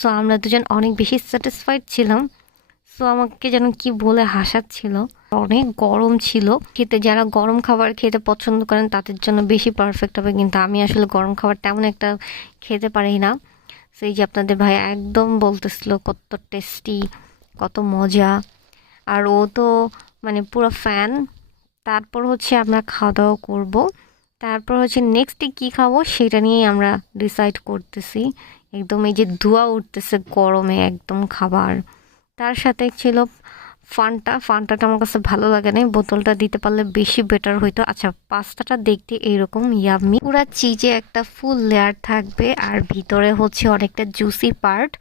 So আমরা দুজন অনেক বেশি স্যাটিসফাইড ছিলাম। সো আমাকে যেন কি বলে হাসাচ্ছিল। অনেক গরম ছিল, খেতে যারা গরম খাবার খেতে পছন্দ করেন তাদের জন্য বেশি পারফেক্ট হবে, কিন্তু আমি আসলে গরম খাবার তেমন একটা খেতে পারি না। সেই যে আপনাদের ভাই একদম বলতেছিল কত টেস্টি, কত মজা, আর ও তো মানে পুরো ফ্যান। তারপর হচ্ছে আমরা খাওয়া দাওয়া করবো, তারপর হচ্ছে নেক্সটে কী খাবো সেটা নিয়েই আমরা ডিসাইড করতেছি। একদম এই যে ধোঁয়া উঠতেছে গরমে একদম খাবার। তার সাথে ছিল ফান্টাটা আমার কাছে ভালো লাগে না, বোতলটা দিতে পারলে বেশি বেটার হইতো। আচ্ছা, পাস্তাটা দেখতে এইরকম ইয়াম্মি, পুরা চিজে একটা ফুল লেয়ার থাকবে আর ভিতরে হচ্ছে অনেকটা জুসি পার্ট,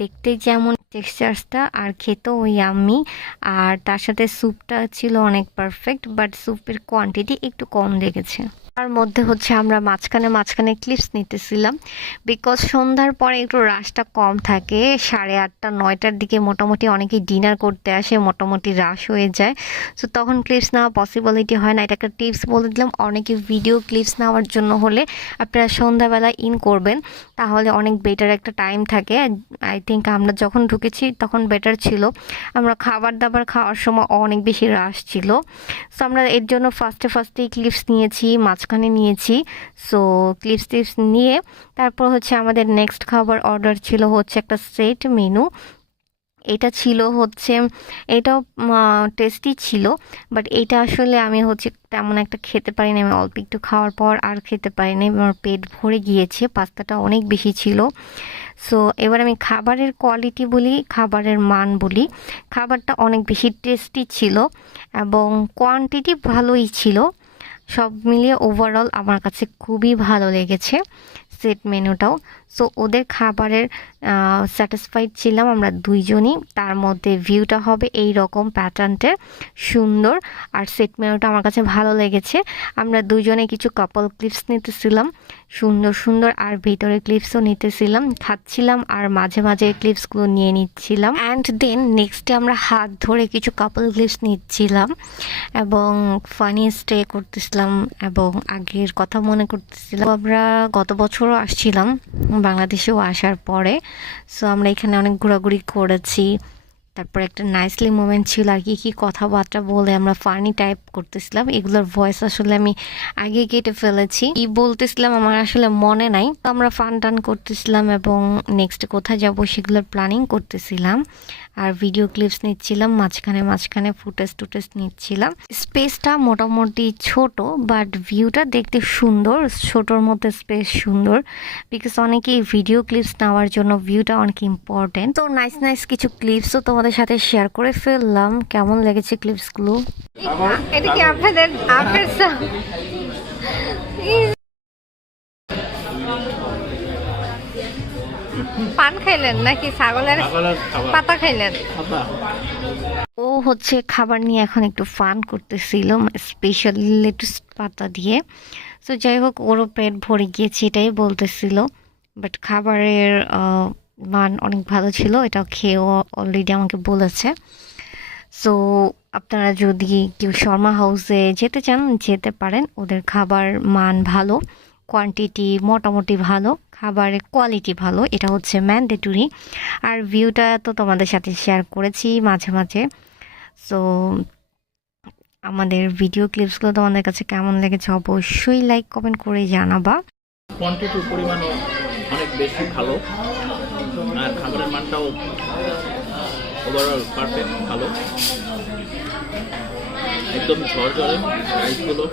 দেখতে যেমন টেক্সচারটা আর খেতেও ইয়াম্মি। আর তার সাথে স্যুপটা ছিল অনেক পারফেক্ট, বাট স্যুপের কোয়ান্টিটি একটু কম লেগেছে। তার মধ্যে হচ্ছে আমরা মাঝখানে ক্লিপস নিতেছিলাম, বিকজ সন্ধ্যার পরে একটু রাশটা কম থাকে। 8:30 9টার দিকে মোটামুটি অনেকেই ডিনার করতে আসে, মোটামুটি রাশ হয়ে যায়। সো তখন ক্লিপস নেওয়া পসিবিলিটি হয় না। এটা একটা টিপস বলে দিলাম, অনেকে ভিডিও ক্লিপস নেওয়ার জন্য হলে আপনারা সন্ধ্যাবেলা ইন করবেন, তাহলে অনেক বেটার একটা টাইম থাকে। আই থিঙ্ক আমরা যখন ঢুকেছি তখন বেটার ছিল। আমরা খাবার দাবার খাওয়ার সময় অনেক বেশি রাশ ছিল। সো আমরা এর জন্য ফার্স্টেই ক্লিপস নিয়েছি, মাঝখানে নিয়েছি। সো ক্লিপস নিয়ে তারপর হচ্ছে আমাদের নেক্সট খাবার অর্ডার ছিল হচ্ছে একটা সেট মেনু। এটা ছিল হচ্ছে, এটাও টেস্টি ছিল, বাট এটা আসলে আমি হচ্ছে তেমন একটা খেতে পারিনি। আমি অল্প একটু খাওয়ার পর আর খেতে পারিনি, আমার পেট ভরে গিয়েছে, পাস্তাটা অনেক বেশি ছিল। সো এবার আমি খাবারের কোয়ালিটি বলি, খাবারের মান বলি। খাবারটা অনেক বেশি টেস্টি ছিল এবং কোয়ান্টিটি ভালোই ছিল। সব মিলিয়ে ওভারঅল আমার কাছে খুবই ভালো লেগেছে সেট মেনুটাও। সো ওদের খাবারের স্যাটিসফাইড ছিলাম আমরা দুইজনই। তার মধ্যে ভিউটা হবে এই রকম প্যাটার্নটের, সুন্দর। আর সেট মেনুটা আমার কাছে ভালো লেগেছে। আমরা দুজনে কিছু কাপল ক্লিপস নিতেছিলাম সুন্দর, আর ভিতরে ক্লিপসও নিতেছিলাম, খাচ্ছিলাম আর মাঝে মাঝে ক্লিপসগুলো নিয়ে নিচ্ছিলাম। অ্যান্ড দেন নেক্সটে আমরা হাত ধরে কিছু কাপল ক্লিপস নিচ্ছিলাম এবং ফানি স্টে করতেছিলাম এবং আগের কথা মনে করতেছিলাম। আমরা গত বছরও আসছিলাম বাংলাদেশেও আসার পরে। সো আমরা এখানে অনেক ঘোরাঘুরি করেছি, তারপর একটা নাইসলি মোমেন্ট ছিল আর কি কথাবার্তা বলে আমরা ফানি টাইপ করতেছিলাম। এগুলোর ভয়েস আসলে আমি আগে কেটে ফেলেছি, কি বলতেছিলাম আমার আসলে মনে নাই। তো আমরা ফান টান করতেছিলাম এবং নেক্সট কোথায় যাব সেগুলোর প্ল্যানিং করতেছিলাম আর ভিডিও ক্লিপস নিচ্ছিলাম, মাঝখানে ফুটেজ নিচ্ছিলাম। স্পেসটা মোটামুটি ছোট, বাট ভিউটা দেখতে সুন্দর, ছোটোর মধ্যে স্পেস সুন্দর, বিকজ অনেকেই ভিডিও ক্লিপস নেওয়ার জন্য ভিউটা অনেক ইম্পর্টেন্ট। তো নাইস কিছু ক্লিপসও তোমাদের সাথে শেয়ার করে ফেললাম। কেমন লেগেছে ক্লিপসগুলো? এটা কি আপনাদের পান খাইলেন নাকি ছাগলের পাতা খাইলেন? ও হচ্ছে খাবার নিয়ে এখন একটু ফান করতেছিল, স্পেশালি লেটুস পাতা দিয়ে। তো যাই হোক, ওরও পেট ভরে গিয়েছে এটাই বলতেছিল। বাট খাবারের মান অনেক ভালো ছিল, এটা খেয়েও অলরেডি আমাকে বলেছে। সো আপনারা যদি কেউ শর্মা হাউসে যেতে চান যেতে পারেন, ওদের খাবার মান ভালো, কোয়ান্টিটি মোটামুটি ভালো, খাবারের কোয়ালিটি ভালো, এটা হচ্ছে ম্যান্ডেটরি। আর ভিউটা তো তোমাদের সাথে শেয়ার করেছি মাঝে। সো আমাদের ভিডিও ক্লিপসগুলো তোমাদের কাছে কেমন লেগেছে অবশ্যই লাইক কমেন্ট করে জানাবা। কোয়ান্টিটির পরিমাণও অনেক বেশি ভালো আর খাবারের মানটাও ওভারঅল পারফেক্ট ভালো, একদম ঝরঝরে রাইসগুলো।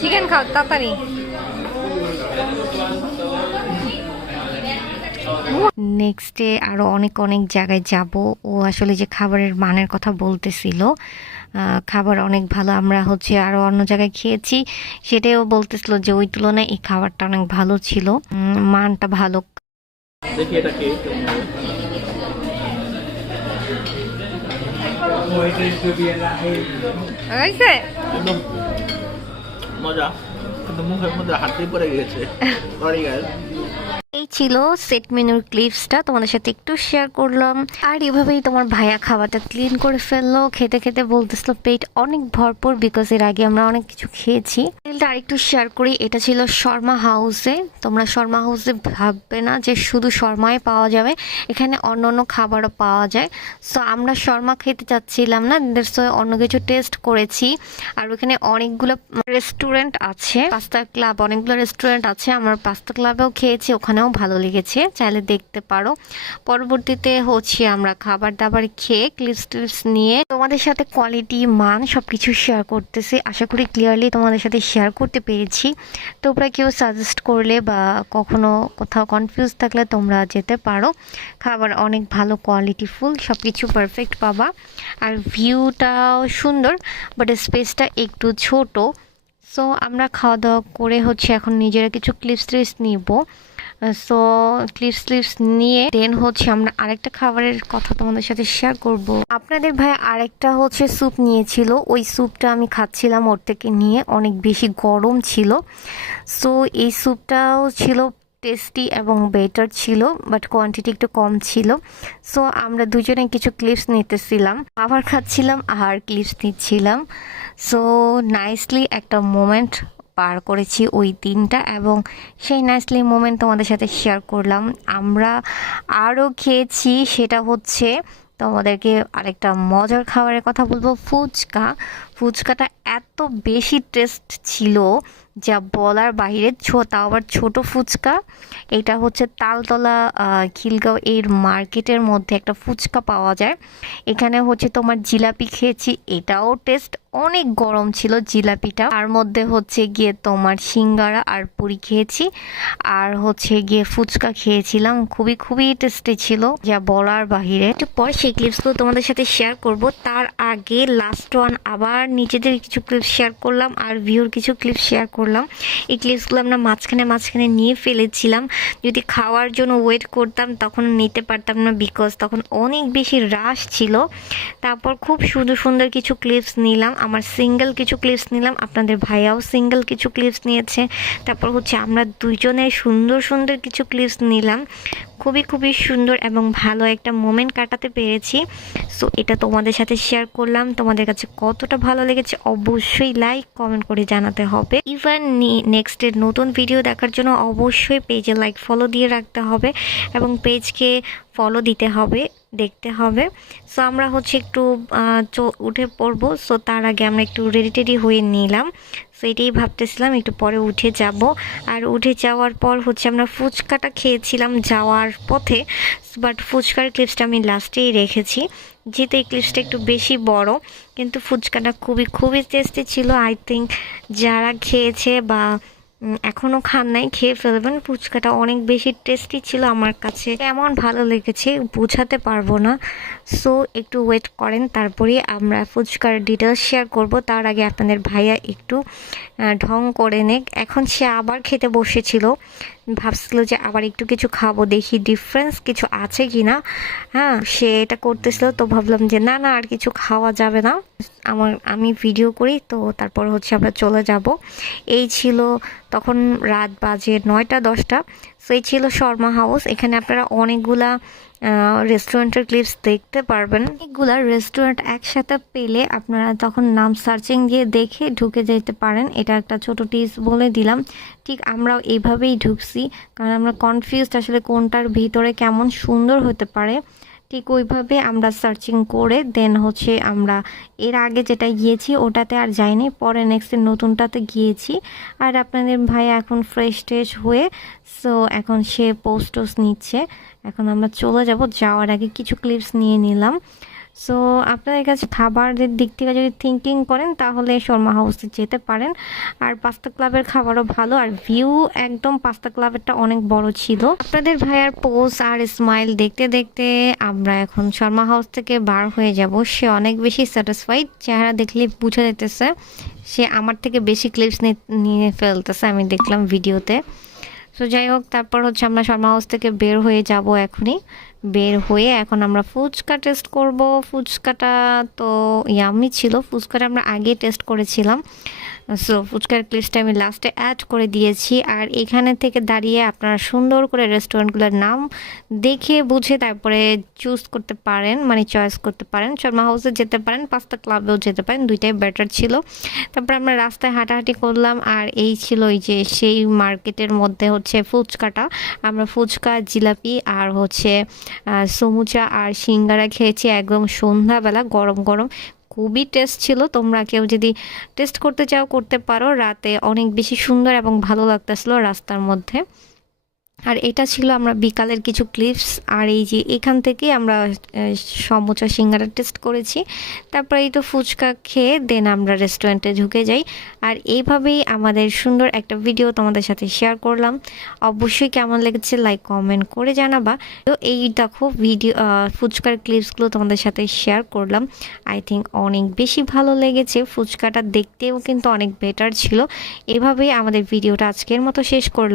চিকেন খাও তাড়াতাড়ি। নেক্সটে আরও অনেক জায়গায় যাব। ও আসলে যে খাবারের মানের কথা বলতেছিল, খাবার অনেক ভালো। আমরা হচ্ছে আরও অন্য জায়গায় খেয়েছি, সেটাও বলতেছিল যে ওই তুলনায় এই খাবারটা অনেক ভালো ছিল, মানটা ভালো। দেখি এটা কে একদম মজা, কিন্তু মুখের মধ্যে হাত দিয়ে পড়ে গেছে। Sorry guys. এই ছিল সেট মেনুর ক্লিপসটা, তোমাদের সাথে একটু শেয়ার করলাম। আর এভাবেই তোমার ভাইয়া খাবারটা ক্লিন করে ফেললো। খেতে খেতে বলতেছিল পেট অনেক ভরপুর, বিকজ এর আগে আমরা অনেক কিছু খেয়েছি। আর একটু শেয়ার করি, এটা ছিল শর্মা হাউসে। তোমরা শর্মা হাউসে ভাববে না যে শুধু শর্মাই পাওয়া যাবে, এখানে অন্য অন্য খাবারও পাওয়া যায়। সো আমরা শর্মা খেতে চাচ্ছিলাম না, সো অন্য কিছু টেস্ট করেছি। আর ওখানে অনেকগুলো রেস্টুরেন্ট আছে, পাস্তা ক্লাব, অনেকগুলো রেস্টুরেন্ট আছে। আমরা পাস্তা ক্লাবেও খেয়েছি, ওখানেও ভালো লেগেছে, চাইলে দেখতে পারো। পরবর্তীতে হচ্ছে আমরা খাবার দাবার খেয়ে ক্লিপস টিপস নিয়ে তোমাদের সাথে কোয়ালিটি মান সবকিছু শেয়ার করতেছি। আশা করি ক্লিয়ারলি তোমাদের সাথে শেয়ার করতে পেরেছি। তোমরা কেউ সাজেস্ট করলে বা কখনো কোথাও কনফিউজ থাকলে তোমরা যেতে পারো। খাবার অনেক ভালো, কোয়ালিটিফুল, সব কিছু পারফেক্ট পাবা। আর ভিউটাও সুন্দর, বাট স্পেসটা একটু ছোট। সো আমরা খাওয়া দাওয়া করে হচ্ছে এখন নিজেরা কিছু ক্লিপস টিপস নিব। সো ক্লিপস নিয়ে দেন হচ্ছে আমরা আরেকটা খাবারের কথা তোমাদের সাথে শেয়ার করব। আপনাদের ভাই আরেকটা হচ্ছে স্যুপ নিয়েছিল, ওই স্যুপটা আমি খাচ্ছিলাম ওর থেকে নিয়ে, অনেক বেশি গরম ছিল। সো এই স্যুপটাও ছিল টেস্টি এবং বেটার ছিল, বাট কোয়ান্টিটি একটু কম ছিল। সো আমরা দুজনে কিছু ক্লিপস নিতেছিলাম, খাবার খাচ্ছিলাম আর ক্লিপস নিচ্ছিলাম। সো নাইসলি একটা মোমেন্ট পার করেছি ওই দিনটা, এবং সেই নাইসলি মোমেন্ট তোমাদের সাথে শেয়ার করলাম। আমরা আরও খেয়েছি, সেটা হচ্ছে তোমাদেরকে আরেকটা মজার খাবারের কথা বলবো, ফুচকা। ফুচকাটা এত বেশি টেস্ট ছিল যা বলার বাইরে, তাও আবার ছোট ফুচকা। এটা হচ্ছে তালতলা খিলগাঁও এর মার্কেটের মধ্যে একটা ফুচকা পাওয়া যায়। এখানে হচ্ছে তোমার জিলাপি খেয়েছি, এটাও টেস্ট অনেক গরম ছিল জিলাপিটা। তার মধ্যে হচ্ছে গিয়ে তোমার সিঙ্গারা আর পুরি খেয়েছি, আর হচ্ছে গিয়ে ফুচকা খেয়েছিলাম, খুবই খুবই টেস্টি ছিল যা বলার বাহিরে। একটু পর সেই ক্লিপসগুলো তোমাদের সাথে শেয়ার করব। তার আগে লাস্ট ওয়ান আবার নিজেদের কিছু ক্লিপস শেয়ার করলাম আর ভিউর কিছু ক্লিপস শেয়ার করলাম। এই ক্লিপসগুলো আমরা মাঝখানে নিয়ে ফেলেছিলাম। যদি খাওয়ার জন্য ওয়েট করতাম তখন নিতে পারতাম না, বিকজ তখন অনেক বেশি রাশ ছিল। তারপর খুব সুন্দর সুন্দর কিছু ক্লিপস নিলাম, আমার সিঙ্গেল কিছু ক্লিপস নিলাম, আপনাদের ভাইয়াও সিঙ্গেল কিছু ক্লিপস নিয়েছে। তারপর হচ্ছে আমরা দুইজনে সুন্দর সুন্দর কিছু ক্লিপস নিলাম। খুবই খুবই সুন্দর এবং ভালো একটা মোমেন্ট কাটাতে পেরেছি। সো এটা তোমাদের সাথে শেয়ার করলাম। তোমাদের কাছে কতটা ভালো লেগেছে অবশ্যই লাইক কমেন্ট করে জানাতে হবে। ইভেন নেক্সটের নতুন ভিডিও দেখার জন্য অবশ্যই পেজে লাইক ফলো দিয়ে রাখতে হবে এবং পেজকে ফলো দিতে হবে, দেখতে হবে। সো আমরা হচ্ছে একটু উঠে পড়বো। সো তার আগে আমরা একটু রেডি হয়ে নিলাম। সো এটাই ভাবতেছিলাম একটু পরে উঠে যাব। আর উঠে যাওয়ার পর হচ্ছে আমরা ফুচকাটা খেয়েছিলাম যাওয়ার পথে, বাট ফুচকার ক্লিপসটা আমি লাস্টেই রেখেছি, যেহেতু এই ক্লিপসটা একটু বেশি বড়। কিন্তু ফুচকাটা খুবই খুবই টেস্টি ছিল। আই থিঙ্ক যারা খেয়েছে বা এখনও খান নাই খেয়ে ফেলবেন। ফুচকাটা অনেক বেশি টেস্টি ছিল, আমার কাছে এমন ভালো লেগেছে বোঝাতে পারবো না। সো একটু ওয়েট করেন, তারপরে আমরা ফুচকার ডিটেলস শেয়ার করব। তার আগে আপনাদের ভাইয়া একটু ঢং করে নেক। এখন সে আবার খেতে বসেছিল, ভাবছিল যে আবার একটু কিছু খাবো, দেখি ডিফারেন্স কিছু আছে কি না। হ্যাঁ, সে এটা করতেছিল, তো ভাবলাম যে না না আর কিছু খাওয়া যাবে না, আমি ভিডিও করি, তো তারপর হচ্ছে আমরা চলে যাব। এই ছিল তখন রাত বাজে 9টা-10টা। সো এই ছিল শর্মা হাউস। এখানে আপনারা অনেকগুলা রেস্টুরেন্টের ক্লিপস দেখতে পারবেন। অনেকগুলা রেস্টুরেন্ট একসাথে পেলে আপনারা তখন নাম সার্চিং দিয়ে দেখে ঢুকে যেতে পারেন। এটা একটা ছোট টিপস বলে দিলাম। ঠিক আমরাও এইভাবেই ঢুকছি, কারণ আমরা কনফিউজড আসলে কোনটার ভিতরে কেমন সুন্দর হতে পারে। ঠিক ওইভাবে আমরা সার্চিং করে দেন হচ্ছে আমরা এর আগে যেটা গিয়েছি ওটাতে আর যাইনি, পরে নেক্সট নতুনটাতে গিয়েছি। আর আপনাদের ভাই এখন ফ্রেশ ট্রেশ হয়ে সো এখন সে পোস্টস নিচ্ছে। এখন আমরা চলে যাব, যাওয়ার আগে কিছু ক্লিপস নিয়ে নিলাম। সো আপনাদের কাছে খাবারের দিক থেকে যদি থিঙ্কিং করেন তাহলে শর্মা হাউসে যেতে পারেন। আর পাস্তা ক্লাবের খাবারও ভালো, আর ভিউ একদম পাস্তা ক্লাবেরটা অনেক বড় ছিল। আপনাদের ভাইয়ার পোজ আর স্মাইল দেখতে দেখতে আমরা এখন শর্মা হাউস থেকে বার হয়ে যাব। সে অনেক বেশি স্যাটিসফাইড, চেহারা দেখলে বোঝা যেতেছে সে আমার থেকে বেশি ক্লিপস নিয়ে ফেলতেছে, আমি দেখলাম ভিডিওতে। সো যাই হোক, তারপর হচ্ছে আমরা শর্মা হাউস থেকে বের হয়ে যাব। এখনই বের হয়ে এখন আমরা ফুচকা টেস্ট করব। ফুচকাটা তো ইয়াম্মি ছিল, ফুচকাটা আমরা আগে টেস্ট করেছিলাম। সো ফুচকার ক্লিপসটা আমি লাস্টে অ্যাড করে দিয়েছি। আর এখানে থেকে দাঁড়িয়ে আপনারা সুন্দর করে রেস্টুরেন্টগুলোর নাম দেখে বুঝে তারপরে চুজ করতে পারেন, মানে চয়েস করতে পারেন। শর্মা হাউসে যেতে পারেন, পাস্তা ক্লাবেও যেতে পারেন, দুইটাই বেটার ছিল। তারপর আমরা রাস্তায় হাঁটাহাঁটি করলাম, আর এই ছিল ওই যে সেই মার্কেটের মধ্যে হচ্ছে ফুচকাটা। আমরা ফুচকা, জিলাপি আর হচ্ছে সমুচা আর সিঙ্গারা খেয়েছি একদম সন্ধ্যাবেলা গরম গরম। খুবই টেস্ট ছিল। তোমরা কেউ যদি টেস্ট করতে চাও করতে পারো। রাতে অনেক বেশি সুন্দর এবং ভালো লাগতেছিল রাস্তার মধ্যে। আর এটা ছিল আমরা বিকালের কিছু ক্লিপস। আর এই যে এখান থেকে আমরা সমুচা সিঙ্গারা টেস্ট করেছি। তারপরে এই তো ফুচকা খেয়ে দেন আমরা রেস্টুরেন্টে ঢুকে যাই। আর এইভাবেই আমাদের সুন্দর একটা ভিডিও তোমাদের সাথে শেয়ার করলাম। অবশ্যই কেমন লেগেছে লাইক কমেন্ট করে জানাবা। তো এই দেখো ভিডিও ফুচকার ক্লিপসগুলো তোমাদের সাথে শেয়ার করলাম। আই থিঙ্ক অনেক বেশি ভালো লেগেছে। ফুচকাটা দেখতেও কিন্তু অনেক বেটার ছিল। এভাবেই আমাদের ভিডিওটা আজকের মতো শেষ করলাম।